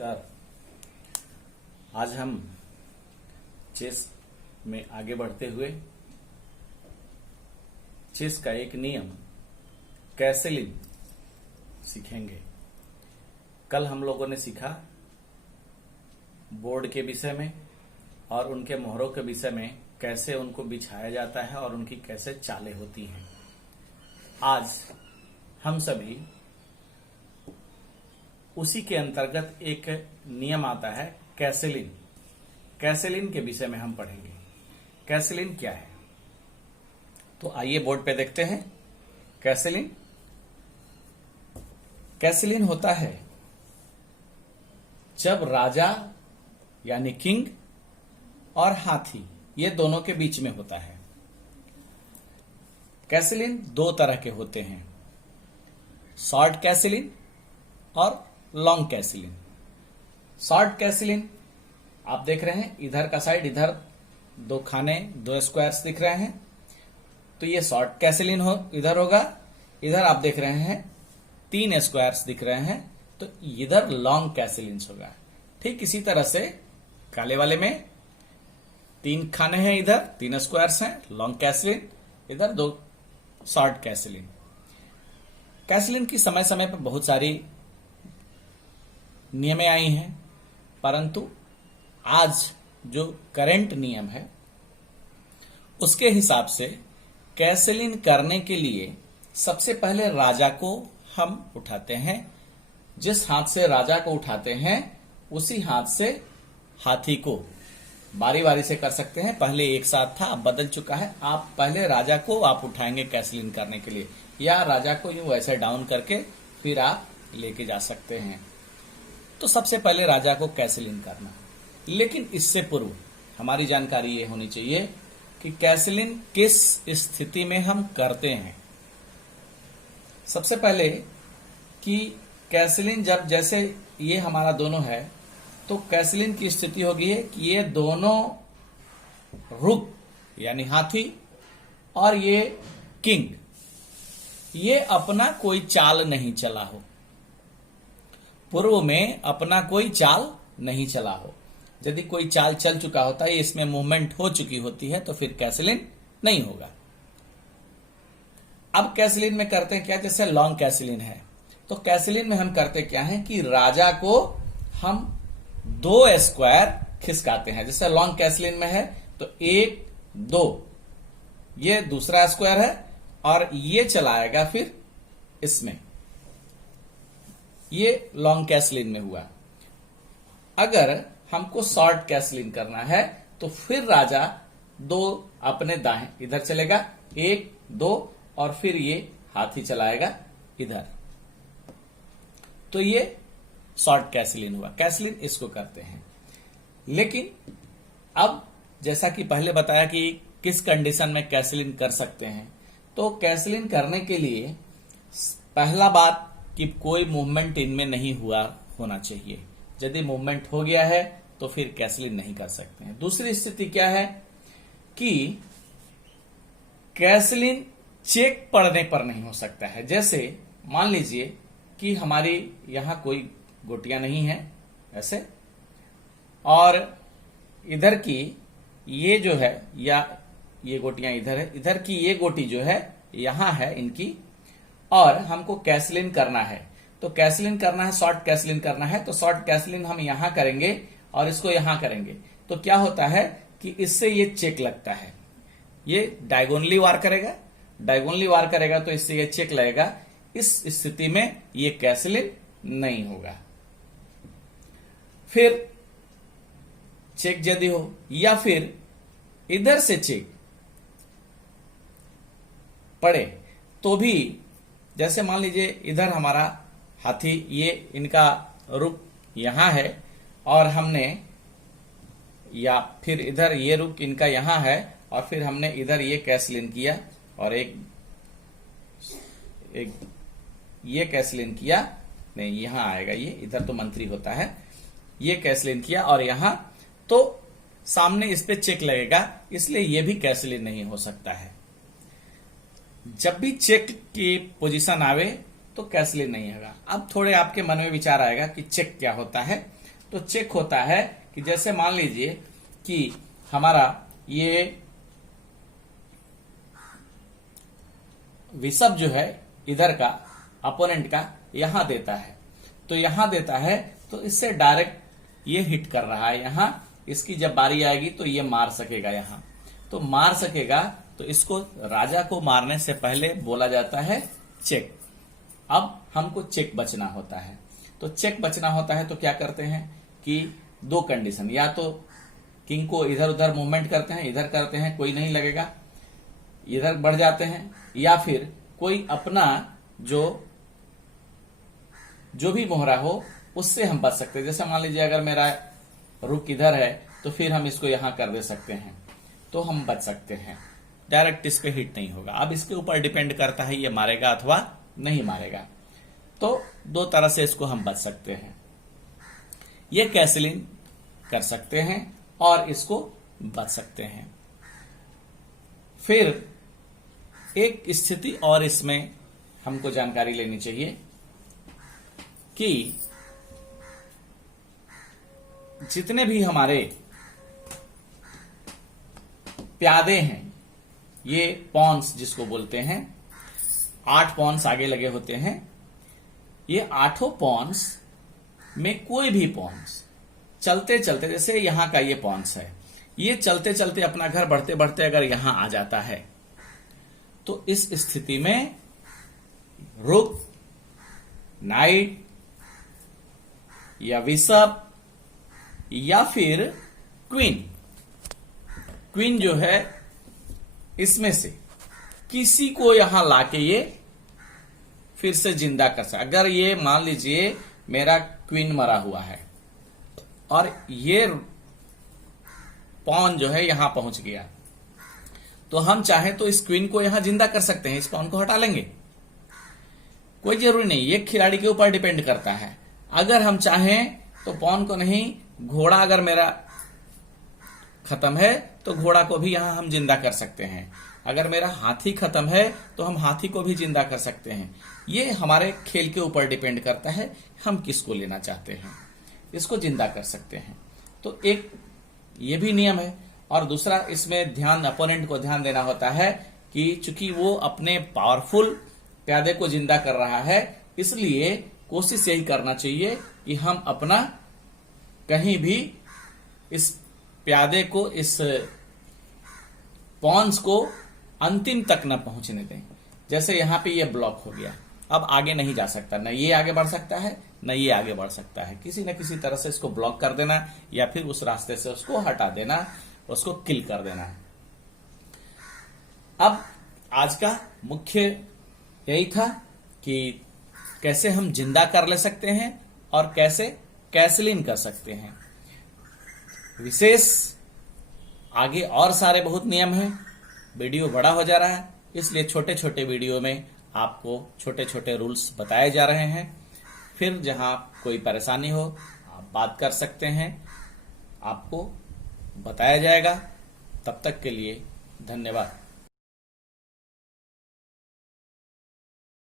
नमस्कार। आज हम चेस में आगे बढ़ते हुए चेस का एक नियम कैसलिन सीखेंगे। कल हम लोगों ने सीखा बोर्ड के विषय में और उनके मोहरों के विषय में, कैसे उनको बिछाया जाता है और उनकी कैसे चालें होती हैं। आज हम सभी उसी के अंतर्गत एक नियम आता है कैसलिन। कैसलिन के विषय में हम पढ़ेंगे। कैसलिन क्या है, तो आइए बोर्ड पे देखते हैं। कैसलिन कैसलिन होता है जब राजा यानी किंग और हाथी ये दोनों के बीच में होता है। कैसलिन दो तरह के होते हैं, शॉर्ट कैसलिन और लॉन्ग कैसलिन। शॉर्ट कैसलिन आप देख रहे हैं, इधर का साइड, इधर दो खाने, दो स्क्वायर्स दिख रहे हैं, तो ये शॉर्ट कैसलिन इधर होगा। इधर आप देख रहे हैं तीन स्क्वायर्स दिख रहे हैं, तो इधर लॉन्ग कैसलिन होगा। ठीक इसी तरह से काले वाले में तीन खाने हैं, इधर तीन स्क्वायर्स हैं, लॉन्ग कैसलिन, इधर दो शॉर्ट कैसलिन। कैसलिन की समय समय पर बहुत सारी नियमें आई हैं, परंतु आज जो करंट नियम है उसके हिसाब से कैसलिन करने के लिए सबसे पहले राजा को हम उठाते हैं। जिस हाथ से राजा को उठाते हैं उसी हाथ से हाथी को बारी बारी से कर सकते हैं। पहले एक साथ था, अब बदल चुका है। आप पहले राजा को आप उठाएंगे कैसलिन करने के लिए, या राजा को यूं वैसे डाउन करके फिर आप लेके जा सकते हैं। तो सबसे पहले राजा को कैसलिन करना, लेकिन इससे पूर्व हमारी जानकारी ये होनी चाहिए कि कैसलिन किस स्थिति में हम करते हैं। सबसे पहले कि कैसलिन जब जैसे ये हमारा दोनों है, तो कैसलिन की स्थिति होगी है कि ये दोनों रुक यानी हाथी और ये किंग ये अपना कोई चाल नहीं चला हो, पूर्व में अपना कोई चाल नहीं चला हो। यदि कोई चाल चल चुका होता है, इसमें मूवमेंट हो चुकी होती है, तो फिर कैसलिन नहीं होगा। अब कैसलिन में करते हैं क्या, जैसे लॉन्ग कैसलिन है, तो कैसलिन में हम करते क्या है कि राजा को हम दो स्क्वायर खिसकाते हैं। जैसे लॉन्ग कैसलिन में है तो एक दो, ये दूसरा स्क्वायर है और ये चलाएगा फिर इसमें, ये लॉन्ग कैसलिन में हुआ। अगर हमको शॉर्ट कैसलिन करना है तो फिर राजा दो अपने दाएं इधर चलेगा, एक दो, और फिर ये हाथी चलाएगा इधर, तो ये शॉर्ट कैसलिन हुआ। कैसलिन इसको करते हैं। लेकिन अब जैसा कि पहले बताया कि किस कंडीशन में कैसलिन कर सकते हैं, तो कैसलिन करने के लिए पहला बात कि कोई मूवमेंट इनमें नहीं हुआ होना चाहिए। यदि मूवमेंट हो गया है तो फिर कैसलिन नहीं कर सकते हैं। दूसरी स्थिति क्या है कि कैसलिन चेक पड़ने पर नहीं हो सकता है। जैसे मान लीजिए कि हमारी यहां कोई गोटियां नहीं है ऐसे, और इधर की ये जो है, या ये गोटियां इधर है, इधर की ये गोटी जो है यहां है इनकी, और हमको कैसलिन करना है। तो कैसलिन करना है, शॉर्ट कैसलिन करना है, तो शॉर्ट कैसलिन हम यहां करेंगे और इसको यहां करेंगे, तो क्या होता है कि इससे ये चेक लगता है। ये डायगोनली वार करेगा, डायगोनली वार करेगा तो इससे ये चेक लगेगा। इस स्थिति में ये कैसलिन नहीं होगा। फिर चेक यदि हो, या फिर इधर से चेक पड़े तो भी, जैसे मान लीजिए इधर हमारा हाथी, ये इनका रुक यहां है और हमने, या फिर इधर ये रुक इनका यहां है और फिर हमने इधर ये कैसलिन किया और एक ये कैसलिन किया, नहीं यहां आएगा, ये इधर तो मंत्री होता है, ये कैसलिन किया और यहां, तो सामने इस पे चेक लगेगा, इसलिए ये भी कैसलिन नहीं हो सकता है। जब भी चेक की पोजीशन आवे तो कैसलिन नहीं होगा। अब थोड़े आपके मन में विचार आएगा कि चेक क्या होता है, तो चेक होता है कि जैसे मान लीजिए कि हमारा ये विषभ जो है इधर का अपोनेंट का यहां देता है, तो यहां देता है तो इससे डायरेक्ट ये हिट कर रहा है यहां, इसकी जब बारी आएगी तो ये मार सकेगा यहां, तो मार सकेगा, तो इसको राजा को मारने से पहले बोला जाता है चेक। अब हमको चेक बचना होता है, तो चेक बचना होता है तो क्या करते हैं कि दो कंडीशन, या तो किंग को इधर उधर मूवमेंट करते हैं, इधर करते हैं कोई नहीं लगेगा, इधर बढ़ जाते हैं, या फिर कोई अपना जो भी मोहरा हो उससे हम बच सकते हैं। जैसे मान लीजिए अगर मेरा रुक इधर है तो फिर हम इसको यहां कर दे सकते हैं, तो हम बच सकते हैं, डायरेक्ट इस पे हिट नहीं होगा। अब इसके ऊपर डिपेंड करता है ये मारेगा अथवा नहीं मारेगा, तो दो तरह से इसको हम बच सकते हैं। ये कैसलिंग कर सकते हैं और इसको बच सकते हैं। फिर एक स्थिति और इसमें हमको जानकारी लेनी चाहिए कि जितने भी हमारे प्यादे हैं, ये पॉन्स जिसको बोलते हैं, 8 पॉन्स आगे लगे होते हैं, ये 8 पॉन्स में कोई भी पॉन्स चलते चलते, जैसे यहां का ये पॉन्स है, ये चलते चलते अपना घर बढ़ते बढ़ते अगर यहां आ जाता है, तो इस स्थिति में रुक, नाइट या विषभ या फिर क्वीन जो है, इसमें से किसी को यहां लाके ये फिर से जिंदा कर सकता। अगर ये मान लीजिए मेरा क्वीन मरा हुआ है और ये पॉन जो है यहां पहुंच गया, तो हम चाहें तो इस क्वीन को यहां जिंदा कर सकते हैं, इस पॉन को हटा लेंगे, कोई जरूरी नहीं, ये खिलाड़ी के ऊपर डिपेंड करता है। अगर हम चाहें तो पॉन को नहीं, घोड़ा अगर मेरा खत्म है तो घोड़ा को भी यहां हम जिंदा कर सकते हैं, अगर मेरा हाथी खत्म है तो हम हाथी को भी जिंदा कर सकते हैं। ये हमारे खेल के ऊपर डिपेंड करता है हम किसको लेना चाहते हैं, इसको जिंदा कर सकते हैं। तो एक ये भी नियम है, और दूसरा इसमें ध्यान अपोनेंट को ध्यान देना होता है कि चूंकि वो अपने पावरफुल प्यादे को जिंदा कर रहा है, इसलिए कोशिश यही करना चाहिए कि हम अपना कहीं भी इस प्यादे को, इस पॉन्स को अंतिम तक न पहुंचने दें। जैसे यहां पे ये ब्लॉक हो गया, अब आगे नहीं जा सकता, न ये आगे बढ़ सकता है न ये आगे बढ़ सकता है, किसी न किसी तरह से इसको ब्लॉक कर देना या फिर उस रास्ते से उसको हटा देना, उसको किल कर देना। अब आज का मुख्य यही था कि कैसे हम जिंदा कर ले सकते हैं और कैसे कैसलिन कर सकते हैं। विशेष आगे और सारे बहुत नियम हैं, वीडियो बड़ा हो जा रहा है, इसलिए छोटे छोटे वीडियो में आपको छोटे छोटे रूल्स बताए जा रहे हैं। फिर जहां कोई परेशानी हो आप बात कर सकते हैं, आपको बताया जाएगा। तब तक के लिए धन्यवाद।